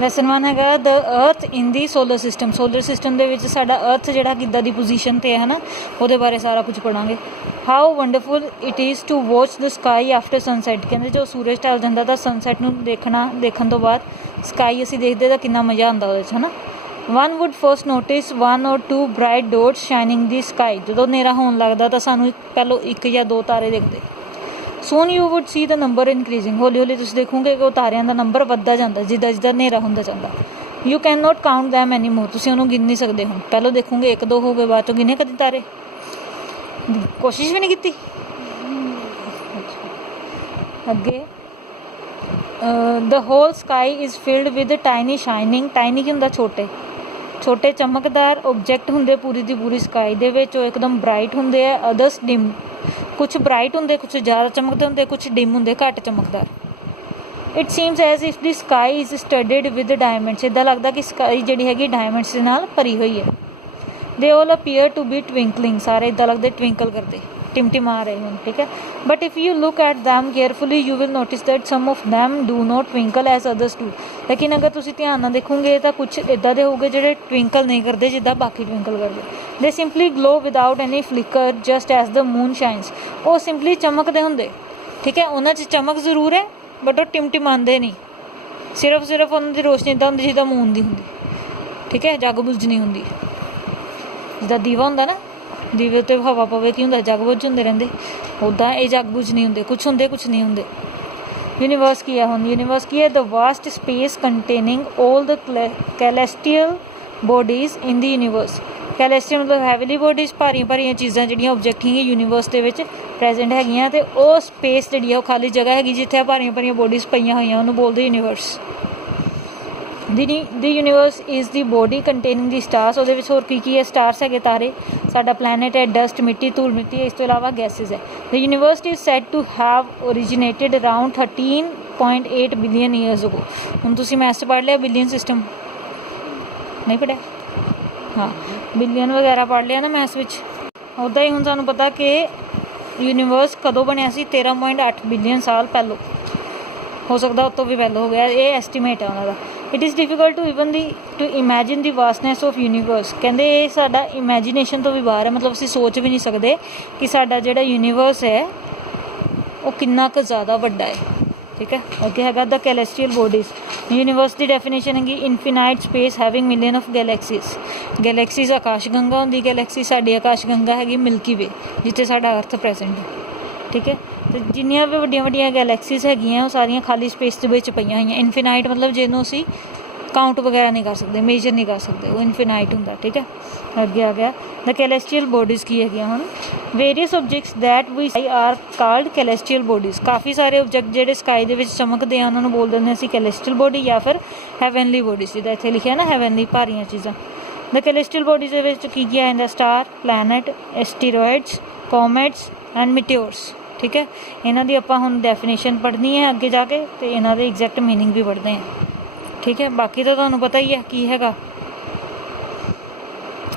Lesson 1 ਹੈਗਾ ਦ ਅਰਥ ਇਨ ਦੀ solar system ਦੇ ਵਿੱਚ ਸਾਡਾ ਅਰਥ ਜਿਹੜਾ ਕਿੱਦਾਂ ਦੀ ਪੋਜੀਸ਼ਨ 'ਤੇ ਹੈ ਹੈ ਨਾ, ਉਹਦੇ ਬਾਰੇ ਸਾਰਾ ਕੁਝ ਪੜ੍ਹਾਂਗੇ। How wonderful it is to watch the sky after sunset, ਕਹਿੰਦੇ ਜੋ ਸੂਰਜ ਢਲ ਜਾਂਦਾ ਤਾਂ ਸਨਸੈਟ ਨੂੰ ਦੇਖਣ ਤੋਂ ਬਾਅਦ ਸਕਾਈ ਅਸੀਂ ਦੇਖਦੇ ਤਾਂ ਕਿੰਨਾ ਮਜ਼ਾ ਆਉਂਦਾ ਉਹਦੇ 'ਚ, ਹੈ ਨਾ। One would first notice 1 or 2 bright dots shining the sky, ਜਦੋਂ ਹਨੇਰਾ ਹੋਣ ਲੱਗਦਾ ਤਾਂ ਸਾਨੂੰ ਪਹਿਲੋਂ 1 ਜਾਂ 2 ਤਾਰੇ ਦਿਖਦੇ। Soon you would see the number increasing, ਹੌਲੀ ਹੌਲੀ ਤੁਸੀਂ ਦੇਖੋਗੇ ਕਿ ਉਹ ਤਾਰਿਆਂ ਦਾ ਨੰਬਰ ਵੱਧਦਾ ਜਾਂਦਾ ਜਿੱਦਾਂ ਜਿੱਦਾਂ ਹਨੇਰਾ ਹੁੰਦਾ ਜਾਂਦਾ। You can not count them any more, ਤੁਸੀਂ ਉਹਨੂੰ ਗਿਣ ਨਹੀਂ ਸਕਦੇ ਹੁਣ, ਪਹਿਲਾਂ ਦੇਖੋਗੇ 1 2 ਹੋ ਗਏ, ਬਾਅਦ 'ਚੋਂ ਗਿਣੇ ਕਦੀ ਤਾਰੇ, ਕੋਸ਼ਿਸ਼ ਵੀ ਨਹੀਂ ਕੀਤੀ। ਅੱਗੇ the whole sky is filled with tiny shining, tiny ਕੀ ਹੁੰਦਾ ਛੋਟੇ ਚਮਕਦਾਰ ਓਬਜੈਕਟ ਹੁੰਦੇ ਪੂਰੀ ਦੀ ਪੂਰੀ ਸਕਾਈ ਦੇ ਵਿੱਚ, ਉਹ ਇੱਕਦਮ ਬਰਾਈਟ ਹੁੰਦੇ ਆ, ਅਦਰਸ ਡਿਮ, ਕੁਛ ਬਰਾਈਟ ਹੁੰਦੇ, ਕੁਛ ਜ਼ਿਆਦਾ ਚਮਕਦੇ ਹੁੰਦੇ, ਕੁਛ ਡਿਮ ਹੁੰਦੇ, ਘੱਟ ਚਮਕਦਾਰ। It seems as if the sky is studded with diamonds, ਇੱਦਾਂ ਲੱਗਦਾ ਕਿ ਸਕਾਈ ਜਿਹੜੀ ਹੈਗੀ ਡਾਇਮੰਡਸ ਦੇ ਨਾਲ ਭਰੀ ਹੋਈ ਹੈ। ਦੇ ਆਲ ਅਪੀਅਰ ਟੂ ਬੀ ਟਵਿੰਕਲਿੰਗ, ਸਾਰੇ ਇੱਦਾਂ ਲੱਗਦੇ ਟਵਿੰਕਲ ਕਰਦੇ, ਟਿਮਟਿਮਾ ਰਹੇ ਹੁਣ, ਠੀਕ ਹੈ। But if you look at them carefully you will notice that some of them do not twinkle as others do, ਲੇਕਿਨ ਅਗਰ ਤੁਸੀਂ ਧਿਆਨ ਨਾਲ ਦੇਖੋਗੇ ਤਾਂ ਕੁਛ ਇੱਦਾਂ ਦੇ ਹੋਊਗੇ ਜਿਹੜੇ ਟਵਿੰਕਲ ਨਹੀਂ ਕਰਦੇ ਜਿੱਦਾਂ ਬਾਕੀ ਟਵਿੰਕਲ ਕਰਦੇ। ਦੇ ਸਿੰਪਲੀ ਗਲੋ ਵਿਦਾਊਟ ਐਨੀ ਫਲਿਕਰ ਜਸਟ ਐਜ਼ ਦ ਮੂਨ ਸ਼ਾਈਨਸ, ਉਹ ਸਿੰਪਲੀ ਚਮਕਦੇ ਹੁੰਦੇ, ਠੀਕ ਹੈ। ਉਹਨਾਂ 'ਚ ਚਮਕ ਜ਼ਰੂਰ ਹੈ ਬਟ ਉਹ ਟਿਮਟਿਮਾਉਂਦੇ ਨਹੀਂ, ਸਿਰਫ ਉਹਨਾਂ ਦੀ ਰੋਸ਼ਨੀ ਇੱਦਾਂ ਹੁੰਦੀ ਜਿੱਦਾਂ ਮੂਨ ਦੀ ਹੁੰਦੀ, ਠੀਕ ਹੈ। ਜਗ ਬੁਝ ਨਹੀਂ ਹੁੰਦੀ, ਜਿੱਦਾਂ ਦੀਵਾ ਹੁੰਦਾ ਨਾ, ਦੀਵੇ ਉੱਤੇ ਹਵਾ ਪਵੇ ਕੀ ਹੁੰਦਾ, ਜਗ ਬੁਝ ਹੁੰਦੇ ਰਹਿੰਦੇ, ਉੱਦਾਂ ਇਹ ਜਗ ਬੁਝ ਨਹੀਂ ਹੁੰਦੇ, ਕੁਛ ਹੁੰਦੇ ਕੁਛ ਨਹੀਂ ਹੁੰਦੇ। ਯੂਨੀਵਰਸ ਕੀ ਹੈ ਹੁਣ, ਯੂਨੀਵਰਸ ਕੀ ਹੈ ਦ ਵਾਸਟ ਸਪੇਸ ਕੰਟੇਨਿੰਗ 올 ਦ ਕੈਲੈਸਟੀਅਲ ਬੋਡੀਜ਼ ਇਨ ਦੀ ਯੂਨੀਵਰਸ, ਕੈਲੈਸਟੀਅਲ ਮਤਲਬ ਹੈਵੀਲੀ ਬੋਡੀਜ਼, ਭਾਰੀਆਂ ਚੀਜ਼ਾਂ ਜਿਹੜੀਆਂ ਓਬਜੈਕਟ ਹੈਗੀਆਂ ਯੂਨੀਵਰਸ ਦੇ ਵਿੱਚ ਪ੍ਰੈਜੈਂਟ ਹੈਗੀਆਂ, ਅਤੇ ਉਹ ਸਪੇਸ ਜਿਹੜੀ ਆ ਉਹ ਖਾਲੀ ਜਗ੍ਹਾ ਹੈਗੀ ਜਿੱਥੇ ਭਾਰੀਆਂ ਬੋਡੀਜ਼ ਪਈਆਂ ਹੋਈਆਂ, ਉਹਨੂੰ ਬੋਲਦੇ universe. The universe is the body ਕੰਟੇਨਿੰਗ the stars, ਉਹਦੇ ਵਿੱਚ ਹੋਰ ਕੀ ਹੈ, ਸਟਾਰਸ ਹੈਗੇ, ਤਾਰੇ, ਸਾਡਾ ਪਲੈਨਟ ਹੈ, ਡਸਟ ਮਿੱਟੀ ਧੂਲ ਮਿੱਟੀ, ਇਸ ਤੋਂ ਇਲਾਵਾ ਗੈਸਿਸ ਹੈ। The universe is said to have originated around 13.8 billion years ago. ਹੁਣ ਤੁਸੀਂ ਮੈਥ 'ਚ ਪੜ੍ਹ ਲਿਆ, ਬਿਲੀਅਨ ਸਿਸਟਮ ਨਹੀਂ ਪੜ੍ਹਿਆ, ਹਾਂ ਬਿਲੀਅਨ ਵਗੈਰਾ ਪੜ੍ਹ ਲਿਆ ਨਾ ਮੈਥਸ ਵਿੱਚ। ਉੱਦਾਂ ਹੀ ਹੁਣ ਸਾਨੂੰ ਪਤਾ ਕਿ ਯੂਨੀਵਰਸ ਕਦੋਂ ਬਣਿਆ ਸੀ, 13.8 ਬਿਲੀਅਨ ਸਾਲ ਪਹਿਲੋਂ, ਹੋ ਸਕਦਾ ਉਹ ਤੋਂ ਵੀ ਪਹਿਲਾਂ ਹੋ ਗਿਆ, ਇਹ ਐਸਟੀਮੇਟ ਹੈ ਉਹਨਾਂ ਦਾ। It is difficult to imagine the vastness of universe, ਕਹਿੰਦੇ ਇਹ ਸਾਡਾ ਇਮੈਜੀਨੇਸ਼ਨ ਤੋਂ ਵੀ ਬਾਹਰ ਹੈ, ਮਤਲਬ ਅਸੀਂ ਸੋਚ ਵੀ ਨਹੀਂ ਸਕਦੇ ਕਿ ਸਾਡਾ ਜਿਹੜਾ ਯੂਨੀਵਰਸ ਹੈ ਉਹ ਕਿੰਨਾ ਕੁ ਜ਼ਿਆਦਾ ਵੱਡਾ ਹੈ, ਠੀਕ ਹੈ। ਅੱਗੇ ਹੈਗਾ ਦ ਕੈਲੈਸਟੀਅਲ ਬੋਡੀਜ਼, ਯੂਨੀਵਰਸ ਦੀ ਡੈਫੀਨੇਸ਼ਨ ਹੈਗੀ infinite space having million of galaxies Akash Ganga ਹੁੰਦੀ ਗੈਲੈਕਸੀ, ਸਾਡੀ ਆਕਾਸ਼ ਗੰਗਾ ਹੈਗੀ ਮਿਲਕੀ ਵੇ, ਜਿੱਥੇ ਸਾਡਾ ਅਰਥ ਪ੍ਰੈਜੈਂਟ ਹੈ, ਠੀਕ ਹੈ। ਅਤੇ ਜਿੰਨੀਆਂ ਵੀ ਵੱਡੀਆਂ ਗੈਲੈਕਸੀਜ਼ ਹੈਗੀਆਂ ਉਹ ਸਾਰੀਆਂ ਖਾਲੀ ਸਪੇਸ ਦੇ ਵਿੱਚ ਪਈਆਂ ਹੋਈਆਂ। ਇਨਫੀਨਾਈਟ ਮਤਲਬ ਜਿਹਨੂੰ ਅਸੀਂ ਕਾਊਂਟ ਵਗੈਰਾ ਨਹੀਂ ਕਰ ਸਕਦੇ, ਮੇਜਰ ਨਹੀਂ ਕਰ ਸਕਦੇ, ਉਹ ਇਨਫੀਨਾਈਟ ਹੁੰਦਾ, ਠੀਕ ਹੈ। ਅੱਗੇ ਆ ਗਿਆ ਦ ਕੈਲੈਸਟੀਅਲ ਬੋਡੀਜ਼ ਕੀ ਹੈਗੀਆਂ ਹੁਣ, various objects that we are called celestial bodies, ਕਾਫੀ ਸਾਰੇ ਓਬਜੈਕਟ ਜਿਹੜੇ ਸਕਾਈ ਦੇ ਵਿੱਚ ਚਮਕਦੇ ਆ ਉਹਨਾਂ ਨੂੰ ਬੋਲ ਦਿੰਦੇ ਅਸੀਂ ਕੈਲੈਸਟੀਅਲ ਬੋਡੀ ਜਾਂ ਫਿਰ ਹੈਵਨਲੀ ਬੋਡੀਜ਼, ਜਿੱਦਾਂ ਇੱਥੇ ਲਿਖਿਆ ਨਾ ਹੈਵਨਲੀ, ਭਾਰੀਆਂ ਚੀਜ਼ਾਂ। ਦ ਕੈਲੈਸਟੀਅਲ ਬੋਡੀਜ਼ ਦੇ ਵਿੱਚ ਕੀ ਆਉਂਦਾ, ਸਟਾਰ, ਪਲੈਨਟ, ਐਸਟੀਰੋਇਡਸ, ਕੋਮੇਟਸ ਐਂਡ ਮੀਟਿਓਰਸ, ਠੀਕ ਹੈ। ਇਹਨਾਂ ਦੀ ਆਪਾਂ ਹੁਣ ਡੈਫੀਨੇਸ਼ਨ ਪੜ੍ਹਨੀ ਹੈ ਅੱਗੇ ਜਾ ਕੇ, ਅਤੇ ਇਹਨਾਂ ਦੇ ਐਗਜ਼ੈਕਟ ਮੀਨਿੰਗ ਵੀ ਪੜ੍ਹਦੇ ਹਾਂ, ਠੀਕ ਹੈ। ਬਾਕੀ ਤਾਂ ਤੁਹਾਨੂੰ ਪਤਾ ਹੀ ਹੈ ਕੀ ਹੈਗਾ,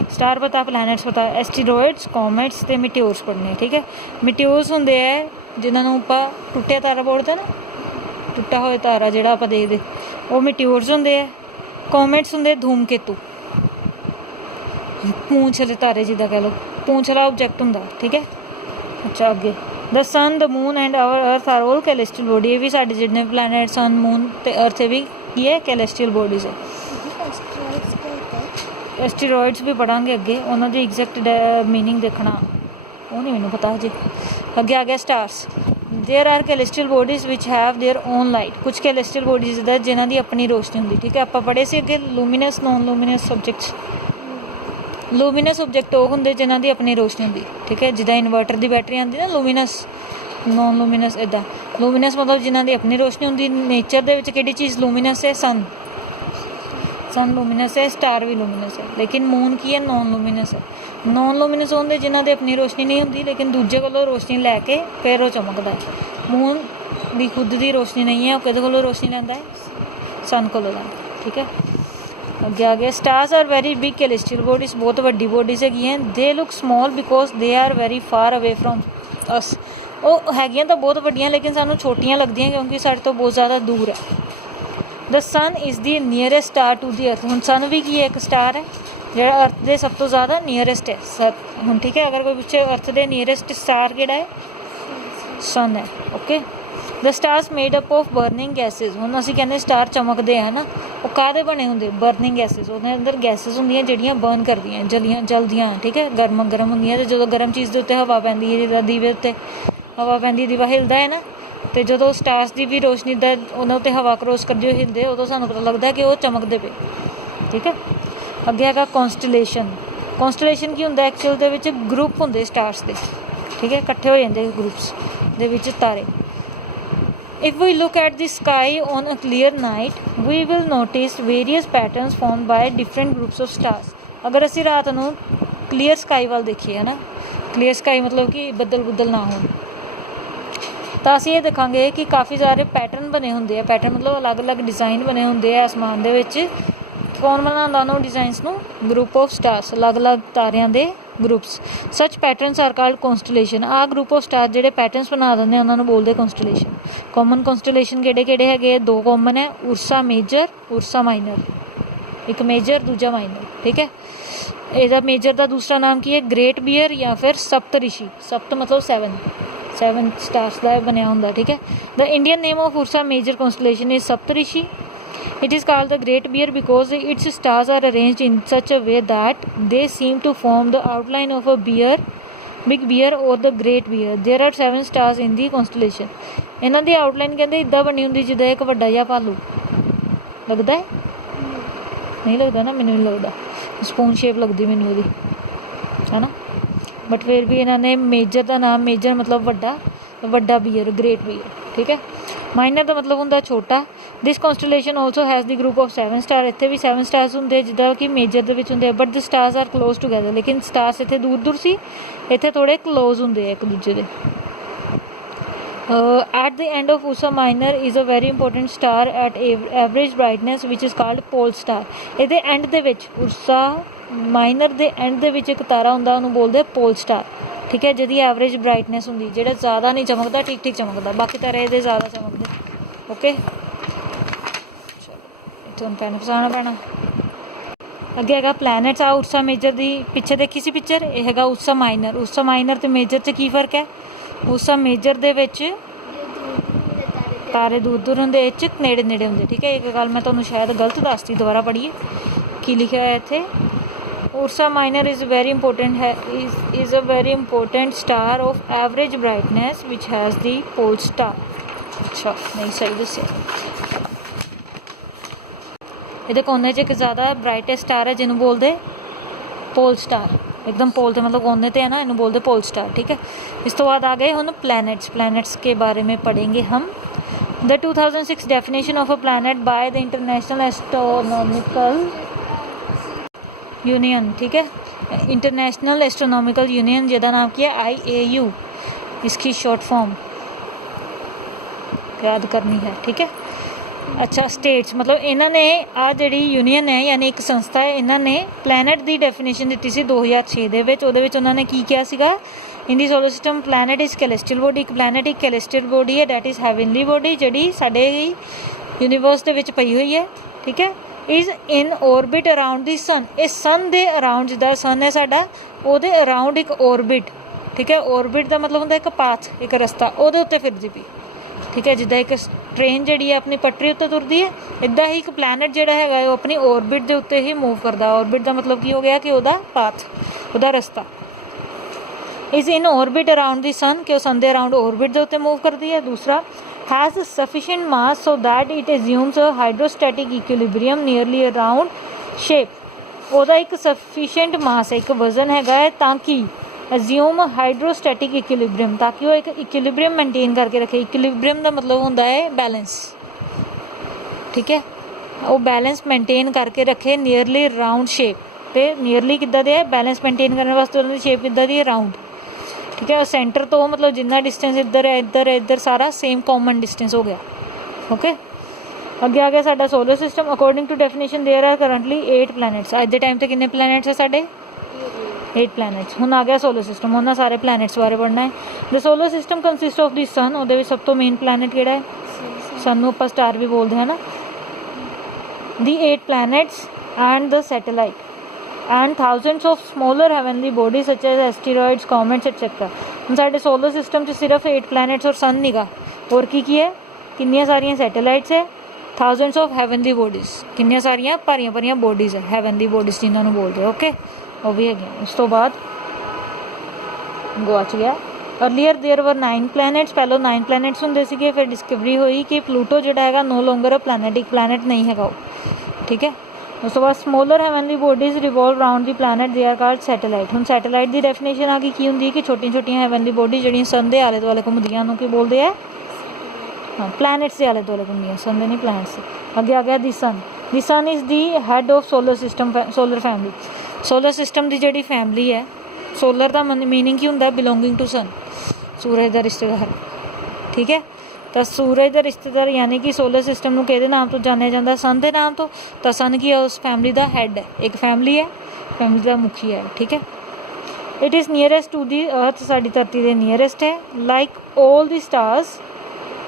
ਸਟਾਰ ਪਤਾ, ਪਲੈਨਟਸ ਪਤਾ, ਐਸਟੀਰੋਇਡਸ, ਕੋਮੇਟਸ ਅਤੇ ਮੀਟਿਓਰਸ ਪੜ੍ਹਨੇ, ਠੀਕ ਹੈ। ਮੀਟਿਓਰਸ ਹੁੰਦੇ ਹੈ ਜਿਨ੍ਹਾਂ ਨੂੰ ਆਪਾਂ ਟੁੱਟਿਆ ਤਾਰਾ ਬੋਲਦੇ ਨਾ, ਟੁੱਟਾ ਹੋਇਆ ਤਾਰਾ ਜਿਹੜਾ ਆਪਾਂ ਦੇਖਦੇ, ਉਹ ਮੀਟਿਓਰਸ ਹੁੰਦੇ ਹੈ। ਕੋਮੇਟਸ ਹੁੰਦੇ ਧੂਮਕੇਤੂ, ਪੂੰਛ ਵਾਲੇ ਤਾਰੇ ਜਿੱਦਾਂ ਕਹਿ ਲਓ, ਪੂੰਛ ਵਾਲਾ ਓਬਜੈਕਟ ਹੁੰਦਾ, ਠੀਕ ਹੈ। ਅੱਛਾ ਅੱਗੇ ਦ ਸਨ, ਦ ਮੂਨ ਐਂਡ ਆਵਰ ਅਰਥ ਆਰ ਆਲ ਕੈਲੈਸਟੀਅਲ ਬੋਡੀ, ਇਹ ਵੀ ਸਾਡੇ ਜਿੰਨੇ ਪਲੈਨਟ, ਸਨ, ਮੂਨ ਅਤੇ ਅਰਥ, ਇਹ ਵੀ ਕੀ ਹੈ, ਕੈਲੈਸਟੀਅਲ ਬੋਡੀਜ਼ ਹੈ। ਐਸਟੀਰੋਇਡਸ ਵੀ ਪੜ੍ਹਾਂਗੇ ਅੱਗੇ, ਉਹਨਾਂ ਦੀ ਐਗਜ਼ੈਕਟ ਮੀਨਿੰਗ ਦੇਖਣਾ, ਉਹ ਨਹੀਂ ਮੈਨੂੰ ਪਤਾ ਹਜੇ। ਅੱਗੇ ਆ ਗਿਆ stars, there are celestial bodies which have their own light, ਕੁਛ ਕੈਲੈਸਟੀਅਲ ਬੋਡੀਜ਼ ਦਾ ਜਿਨ੍ਹਾਂ ਦੀ ਆਪਣੀ ਰੋਸ਼ਨੀ ਹੁੰਦੀ, ਠੀਕ ਹੈ। ਆਪਾਂ ਪੜ੍ਹੇ ਸੀ ਅੱਗੇ ਲੂਮੀਨਸ, ਨੋਨ ਲੂਮੀਨਸ ਓਬਜੈਕਟਸ। ਲੂਮੀਨਸ ਓਬਜੈਕਟ ਉਹ ਹੁੰਦੇ ਜਿਨ੍ਹਾਂ ਦੀ ਆਪਣੀ ਰੋਸ਼ਨੀ ਹੁੰਦੀ, ਠੀਕ ਹੈ, ਜਿੱਦਾਂ ਇਨਵਰਟਰ ਦੀ ਬੈਟਰੀ ਆਉਂਦੀ ਨਾ ਲੂਮੀਨਸ, ਨੋਨ ਲੂਮੀਨਸ ਇੱਦਾਂ। ਲੂਮੀਨਸ ਮਤਲਬ ਜਿਨ੍ਹਾਂ ਦੀ ਆਪਣੀ ਰੋਸ਼ਨੀ ਹੁੰਦੀ। ਨੇਚਰ ਦੇ ਵਿੱਚ ਕਿਹੜੀ ਚੀਜ਼ ਲੂਮੀਨਸ ਹੈ, ਸਨ ਲੂਮੀਨਸ ਹੈ, ਸਟਾਰ ਵੀ ਲੂਮੀਨਸ ਹੈ, ਲੇਕਿਨ ਮੂਨ ਕੀ ਹੈ, ਨੋਨ ਲੂਮੀਨਸ ਹੈ। ਨੋਨ ਲੂਮੀਨਸ ਹੁੰਦੇ ਜਿਨ੍ਹਾਂ ਦੀ ਆਪਣੀ ਰੋਸ਼ਨੀ ਨਹੀਂ ਹੁੰਦੀ ਲੇਕਿਨ ਦੂਜੇ ਕੋਲੋਂ ਰੋਸ਼ਨੀ ਲੈ ਕੇ ਫਿਰ ਉਹ ਚਮਕਦਾ ਹੈ। ਮੂਨ ਦੀ ਖੁਦ ਦੀ ਰੋਸ਼ਨੀ ਨਹੀਂ ਹੈ, ਉਹ ਕਿਹਦੇ ਕੋਲੋਂ ਰੋਸ਼ਨੀ ਲੈਂਦਾ ਹੈ, ਸਨ ਕੋਲੋਂ ਲੈਂਦਾ, ਠੀਕ ਹੈ। ਅੱਗੇ ਆ ਗਿਆ stars are very big celestial bodies, ਬਹੁਤ ਵੱਡੀ ਬੋਡੀਜ਼ ਹੈਗੀਆਂ। They look small because they are very far away from us, ਉਹ ਹੈਗੀਆਂ ਤਾਂ ਬਹੁਤ ਵੱਡੀਆਂ ਲੇਕਿਨ ਸਾਨੂੰ ਛੋਟੀਆਂ ਲੱਗਦੀਆਂ ਕਿਉਂਕਿ ਸਾਡੇ ਤੋਂ ਬਹੁਤ ਜ਼ਿਆਦਾ ਦੂਰ ਹੈ। The sun is the nearest star to the earth. ਹੁਣ ਸਨ ਵੀ ਕੀ ਹੈ, ਇੱਕ ਸਟਾਰ ਹੈ ਜਿਹੜਾ ਅਰਥ ਦੇ ਸਭ ਤੋਂ ਜ਼ਿਆਦਾ ਨੀਅਰੈਸਟ ਹੈ। ਹੁਣ ਠੀਕ ਹੈ, ਅਗਰ ਕੋਈ ਪਿੱਛੇ ਅਰਥ ਦੇ ਨੀਅਰੈਸਟ ਸਟਾਰ ਕਿਹੜਾ ਹੈ, ਸਨ ਹੈ। Okay, the stars made up of burning gases. ਹੁਣ ਅਸੀਂ ਕਹਿੰਦੇ ਸਟਾਰ ਚਮਕਦੇ ਆ ਨਾ, ਉਹ ਕਾਹਦੇ ਬਣੇ ਹੁੰਦੇ, ਬਰਨਿੰਗ ਗੈਸਿਸ। ਉਹਦੇ ਅੰਦਰ ਗੈਸਿਸ ਹੁੰਦੀਆਂ ਜਿਹੜੀਆਂ ਬਰਨ ਕਰਦੀਆਂ, ਜਲਦੀਆਂ ਠੀਕ ਹੈ, ਗਰਮ ਹੁੰਦੀਆਂ। ਅਤੇ ਜਦੋਂ ਗਰਮ ਚੀਜ਼ ਦੇ ਉੱਤੇ ਹਵਾ ਪੈਂਦੀ ਹੈ, ਜਿੱਦਾਂ ਦੀਵੇ ਉੱਤੇ ਹਵਾ ਪੈਂਦੀ, ਦੀਵਾ ਹਿਲਦਾ ਹੈ ਨਾ, ਅਤੇ ਜਦੋਂ ਸਟਾਰਸ ਦੀ ਵੀ ਰੋਸ਼ਨੀ ਦਾ ਉਹਨਾਂ ਉੱਤੇ ਹਵਾ ਕਰੋਸ ਕਰਦੀ, ਉਹ ਹਿਲਦੇ, ਉਦੋਂ ਸਾਨੂੰ ਪਤਾ ਲੱਗਦਾ ਕਿ ਉਹ ਚਮਕਦੇ ਪਏ। ਠੀਕ ਹੈ, ਅੱਗੇ ਹੈਗਾ ਕੌਂਸਟਲੇਸ਼ਨ। ਕੌਂਸਟਲੇਸ਼ਨ ਕੀ ਹੁੰਦਾ, ਐਕਚੁਅਲ ਦੇ ਵਿੱਚ ਗਰੁੱਪ ਹੁੰਦੇ ਸਟਾਰਸ ਦੇ। ਠੀਕ ਹੈ, ਇਕੱਠੇ ਹੋ ਜਾਂਦੇ ਗਰੁੱਪਸ ਦੇ ਵਿੱਚ ਤਾਰੇ। If we look at the sky on a clear night, we will notice various patterns formed by different groups of stars. ਅਗਰ ਅਸੀਂ ਰਾਤ ਨੂੰ ਕਲੀਅਰ ਸਕਾਈ ਵੱਲ ਦੇਖੀਏ ਹੈ ਨਾ, ਕਲੀਅਰ ਸਕਾਈ ਮਤਲਬ ਕਿ ਬੱਦਲ ਨਾ ਹੋਣ, ਤਾਂ ਅਸੀਂ ਇਹ ਦੇਖਾਂਗੇ ਕਿ ਕਾਫੀ ਸਾਰੇ ਪੈਟਰਨ ਬਣੇ ਹੁੰਦੇ ਆ। ਪੈਟਰਨ ਮਤਲਬ ਅਲੱਗ-ਅਲੱਗ ਡਿਜ਼ਾਈਨ ਬਣੇ ਹੁੰਦੇ ਆ ਅਸਮਾਨ ਦੇ ਵਿੱਚ। ਕੌਣ ਬਣਾਉਂਦਾ ਉਹਨਾਂ ਡਿਜ਼ਾਈਨਸ ਨੂੰ, ਗਰੁੱਪ ਆਫ ਸਟਾਰਸ, ਅਲੱਗ-ਅਲੱਗ ਤਾਰਿਆਂ ਦੇ ਗਰੁੱਪਸ। ਸੱਚ ਪੈਟਰਨਸ ਆਰ ਕਾਲਡ ਕੌਂਸਟਲੇਸ਼ਨ। ਆਹ ਗਰੁੱਪ ਆਫ ਸਟਾਰ ਜਿਹੜੇ ਪੈਟਰਨਸ ਬਣਾ ਦਿੰਦੇ ਉਹਨਾਂ ਨੂੰ ਬੋਲਦੇ ਕੌਂਸਟਲੇਸ਼ਨ। ਕਾਮਨ ਕੌਂਸਟਲੇਸ਼ਨ ਕਿਹੜੇ ਹੈਗੇ, ਦੋ ਕਾਮਨ ਹੈ, ਉਰਸਾ ਮੇਜਰ, ਉਰਸਾ ਮਾਈਨਰ। ਇੱਕ ਮੇਜਰ, ਦੂਜਾ ਮਾਈਨਰ। ਠੀਕ ਹੈ, ਇਹਦਾ ਮੇਜਰ ਦਾ ਦੂਸਰਾ ਨਾਮ ਕੀ ਹੈ, ਗ੍ਰੇਟ ਬੀਅਰ ਜਾਂ ਫਿਰ ਸਪਤ ਰਿਸ਼ੀ। ਸਪਤ ਮਤਲਬ 7 ਸਟਾਰਸ ਦਾ ਬਣਿਆ ਹੁੰਦਾ। ਠੀਕ ਹੈ, the Indian name of Ursa Major constellation is Saptarishi. It is called the Great Bear because its stars are arranged in such a way that they seem to form the outline of a bear, big bear or the Great Bear. There are 7 stars in the constellation. ਇਹਨਾਂ ਦੀ outline ਕਹਿੰਦੇ ਇੱਦਾਂ ਬਣੀ ਹੁੰਦੀ ਜਿੱਦਾਂ ਇੱਕ ਵੱਡਾ ਜਿਹਾ ਭਾਲੂ। ਲੱਗਦਾ ਹੈ? ਨਹੀਂ ਲੱਗਦਾ ਨਾ, ਮੈਨੂੰ ਨਹੀਂ ਲੱਗਦਾ। ਸਪੂਨ ਸ਼ੇਪ ਲੱਗਦੀ ਮੈਨੂੰ ਉਹਦੀ, ਹੈ ਨਾ। ਬਟ ਫਿਰ ਵੀ ਇਹਨਾਂ ਨੇ ਮੇਜਰ ਦਾ ਨਾਮ, ਮੇਜਰ ਮਤਲਬ ਵੱਡਾ ਬੀਅਰ, ਗ੍ਰੇਟ ਬੀਅਰ। ਠੀਕ ਹੈ, ਮਾਈਨਰ ਦਾ ਮਤਲਬ ਹੁੰਦਾ ਛੋਟਾ। This constellation also has the group of 7 star. ਇੱਥੇ ਵੀ 7 ਸਟਾਰਸ ਹੁੰਦੇ ਜਿੱਦਾਂ ਕਿ ਮੇਜਰ ਦੇ ਵਿੱਚ ਹੁੰਦੇ, but the stars are close together. ਲੇਕਿਨ ਸਟਾਰਸ ਇੱਥੇ ਦੂਰ ਸੀ, ਇੱਥੇ ਥੋੜ੍ਹੇ ਕਲੋਜ਼ ਹੁੰਦੇ ਆ ਇੱਕ ਦੂਜੇ ਦੇ। At the end of Ursa Minor is a very important star at average brightness which is called pole star. ਇਹਦੇ ਐਂਡ ਦੇ ਵਿੱਚ, ਉਰਸਾ ਮਾਈਨਰ ਦੇ ਐਂਡ ਦੇ ਵਿੱਚ ਇੱਕ ਤਾਰਾ ਹੁੰਦਾ, ਉਹਨੂੰ ਬੋਲਦੇ ਪੋਲ ਸਟਾਰ। ਠੀਕ ਹੈ, ਜਿਹਦੀ ਐਵਰੇਜ ਬਰਾਈਟਨੈਸ ਹੁੰਦੀ, ਜਿਹੜਾ ਜ਼ਿਆਦਾ ਨਹੀਂ ਚਮਕਦਾ, ਠੀਕ ਚਮਕਦਾ, ਬਾਕੀ ਤਾਰੇ ਇਹਦੇ ਜ਼ਿਆਦਾ ਚਮਕਦੇ। ਓਕੇ, ਚਲੋ ਇੱਥੇ ਹੁਣ ਪੈਨ ਫਸਾਉਣਾ ਪੈਣਾ। ਅੱਗੇ ਹੈਗਾ ਪਲੈਨਟਸ। ਆ ਉਰਸਾ ਮੇਜਰ ਦੀ ਪਿੱਛੇ ਦੇਖੀ ਸੀ ਪਿਕਚਰ, ਇਹ ਹੈਗਾ ਉਰਸਾ ਮਾਈਨਰ। ਉਰਸਾ ਮਾਈਨਰ ਅਤੇ ਮੇਜਰ 'ਚ ਕੀ ਫਰਕ ਹੈ? ਉਰਸਾ ਮੇਜਰ ਦੇ ਵਿੱਚ ਤਾਰੇ ਦੂਰ ਹੁੰਦੇ, ਇਹ 'ਚ ਨੇੜੇ ਹੁੰਦੇ। ਠੀਕ ਹੈ, ਇੱਕ ਗੱਲ ਮੈਂ ਤੁਹਾਨੂੰ ਸ਼ਾਇਦ ਗਲਤ ਦੱਸਤੀ, ਦੁਬਾਰਾ ਪੜ੍ਹੀਏ ਕੀ ਲਿਖਿਆ ਹੋਇਆ ਇੱਥੇ। Ursa Minor is very important, is a very important star of average brightness which has the pole star. अच्छा नहीं सही दस्या। ਇਹਦੇ ਕੋਨੇ 'ਚ ਇੱਕ ਜ਼ਿਆਦਾ ਬ੍ਰਾਈਟੈਸਟ ਸਟਾਰ ਹੈ ਜਿਹਨੂੰ ਬੋਲਦੇ ਪੋਲ ਸਟਾਰ। एकदम पोल थे मतलब कोने थे है ना, इन्हें बोलते पोल स्टार। ठीक है, इस तो बाद आ गए हम प्लैनेट्स के बारे में पढ़ेंगे हम। The 2006 definition of a planet by the international astronomical union. ठीक है, इंटरनेशनल एस्ट्रोनॉमिकल यूनियन जिसका नाम क्या है IAU, इसकी शॉर्ट फॉर्म याद करनी है। ठीक है, अच्छा स्टेट्स मतलब इन्होंने आ जी यूनीयन है यानी एक संस्था है, इन्होंने प्लैनेट की डेफिनेशन दी सी 2006 उन्होंने की किया सीगा in the solar system planet is celestial body. एक प्लैनेट एक कैलेस्टियल बॉडी है, डैट इज़ हैवनली बॉडी जी साडे यूनीवर्स के विच पई हुई है। ठीक है, is in orbit around the sun. इस सन के अराउंड जिदा सन है साडा उहदे अराउंड एक ऑर्बिट। ठीक है, ऑर्बिट का मतलब होंदा एक पाथ, एक रस्ता उहदे उत्ते फिरदी पई। ठीक है, जिदा एक ट्रेन जी अपनी पटरी उत्ते तुरदी है, इदा ही एक प्लैनेट जोड़ा है वो अपनी ऑर्बिट के उत्ते ही मूव करता। ऑर्बिट का मतलब की हो गया कि वह पाथ, वह रस्ता। Is in orbit around the sun कि सन के अराउंड ऑर्बिट के उत्ते मूव करती है। दूसरा, has sufficient mass so that it assumes a hydrostatic equilibrium nearly around shape. वह एक सफिशेंट मास है, एक वजन है ताकि एज्यूम हाइड्रोस्टैटिक इक्विलिब्रियम, ताकि वो एक इक्विलिब्रियम मेनटेन करके रखे। इक्विलिब्रियम का मतलब होंदा है बैलेंस। ठीक है, वो बैलेंस मेनटेन करके रखे नियरली राउंड शेप। तो नियरली किद्दां दे है, बैलेंस मेनटेन करने वास्ते उन्होंने शेप किद्दां दी है, राउंड। ठीक है, सेंटर तो मतलब जितना डिस्टेंस इधर है इधर सारा सेम कॉमन डिस्टेंस हो गया। ओके, अगे आ गया साडा solar system. According to definition there are currently 8 planets. अज के टाइम तो कितने प्लैनेट्स है साडे? 8 प्लैनेट्स। हुण आ गया सोलर सिस्टम, उन्होंने सारे प्लैनेट्स बारे पढ़ना है। The solar system consist of the sun. वो सब तो मेन प्लैनेट किहड़ा है? सन नूं आपां स्टार भी बोलते हैं ना। the 8 planets and the satellite and thousands of smaller heavenly bodies such as asteroids, comets etc. ਹੁਣ ਸਾਡੇ सोलर सिस्टम 'ਚ सिर्फ 8 planets और सन निगा और की है किन्नियां सारियां सैटेलाइट्स है थाउजेंड्स ऑफ हैवनली बॉडीज़ किन्नियां सारियां भारियां भारियां बॉडीज़ है हैवनली बॉडीज़ जिन्होंने बोलते हैं ओके वो भी है। उस तो बाद गवाच गया अर्लीयर देयर वर 9 प्लैनेट्स पहले 9 प्लैनेट्स होंगे थे फिर डिस्कवरी हुई कि प्लूटो जो है नो लॉन्गर अ प्लैनेट एक प्लैनेट नहीं है वो ठीक है। उस तो बाद smaller heavenly bodies revolve round the planet they are called satellite. हुण सैटेलाइट की डेफिनेशन आ गई की होंगी कि छोटी छोटियां हैवनली बॉडी जिहड़ियां सन दे आले दुआले घूमदियां उन्होंने की बोलते हैं हाँ प्लैनेट्स के आले दुआले घूमदियां सन दे नहीं प्लैनेट्स अगे आ गया the sun is the head of solar system solar family. Solar system की जिहड़ी फैमिली है सोलर का मीनिंग की होंदा बिलोंगिंग टू सन सूरज का रिश्तेदार ठीक है। तो सूरज का रिश्तेदार यानी कि सोलर सिस्टम को किहदे नाम तो जानिया जाता सन के नाम तो सन की है उस फैमिली का हैड है एक फैमिली है फैमिली का मुखी है ठीक है। It is nearest to the earth साड़ी धरती के नीयरेस्ट है like all the stars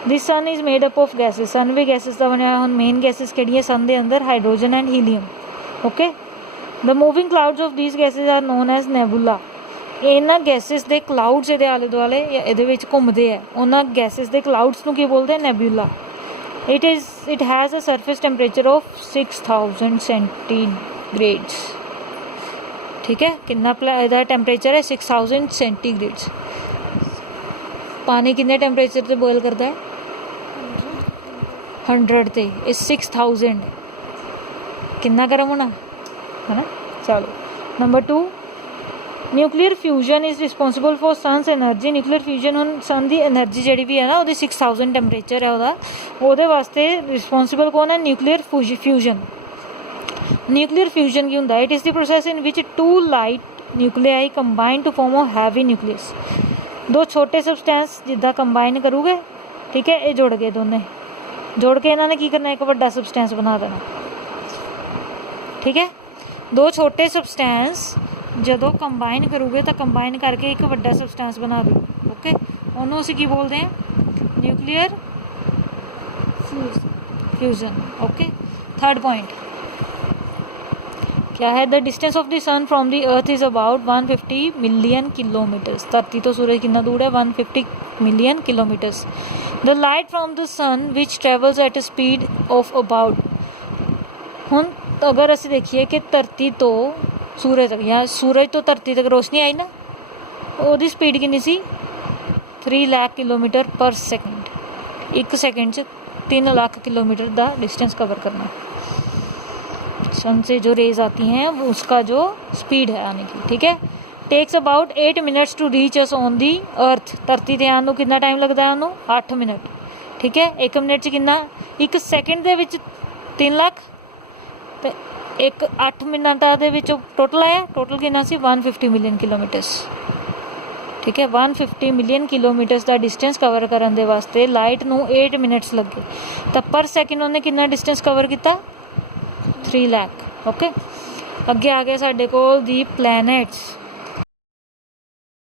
this sun is made up of gases sun भी गैसिस का बनया हुण मेन गैसिस किहड़ियां सन के अंदर hydrogen and helium okay. The moving clouds of these gases are known as nebula. इन्हां gases के clouds ये आले दुआले ये घूमते हैं उन्होंने गैसिस के क्लाउड्स को की बोलते हैं nebula. It has a surface temperature of 6000 centigrades ठीक है। कितना टैंपरेचर है 6000 सेंटीग्रेड्स। पानी कितने टैंपरेचर से बॉयल करता है 100 ते इस 6000 कितना गर्म होना है ना। चलो number 2 nuclear fusion is responsible for sons energy. Nuclear fusion हम सन की एनर्जी जी भी है ना वो 6000 टैंपरेचर है वो वास्ते रिस्पोंसिबल कौन है न्यूक्लियर फ्यूजन। न्यूक्लियर फ्यूजन की होंगे it is the process in which 2 light nuclei combine to form a heavy nucleus. 2 छोटे सबसटेंस जिदा कंबाइन करोगे ठीक है ये जुड़ गए दोनों जुड़ के इन्होंने की करना एक बड़ा सबसटेंस बना देना ठीक है। 2 छोटे सबसटेंस जो कंबाइन करोगे तो कंबाइन करके एक बड़ा सबसटेंस बना दो ओके उन्होंने असीं की बोलते हैं nuclear fusion okay. Third point क्या है the distance of the sun from the earth is about 150 million kilometres. धरती तो सूरज कितना दूर है 150 million kilometres. The light from the sun which travels at a speed of about हुण अगर असीं देखिए कि धरती तो सूरज तक या सूरज तो धरती तक रोशनी आई ना वो स्पीड कितनी सी 3 लाख किलोमीटर पर सेकेंड। एक सेकेंड से 3 लाख किलोमीटर का डिस्टेंस कवर करना सन से जो रेज आती हैं वो उसका जो स्पीड है आने की ठीक है। Takes about 8 minutes to reach us on the earth. धरती ते आने कितना टाइम लगता है उन्होंने 8 मिनट ठीक है। 1 मिनट कितना 1 सेकेंड के 3 लाख तो एक 8 मिनटा के टोटल आया टोटल कितना सी 150 मिलियन किलोमीटर्स ठीक है। 150 मिलियन किलोमीटर्स का डिस्टेंस कवर करने के वास्ते लाइट नू 8 मिनट्स लगे तो पर सैकेंड उन्हें कितना डिस्टेंस कवर किया 3 लाख ओके। अगे आ गया साढ़े कोल दी प्लैनेट्स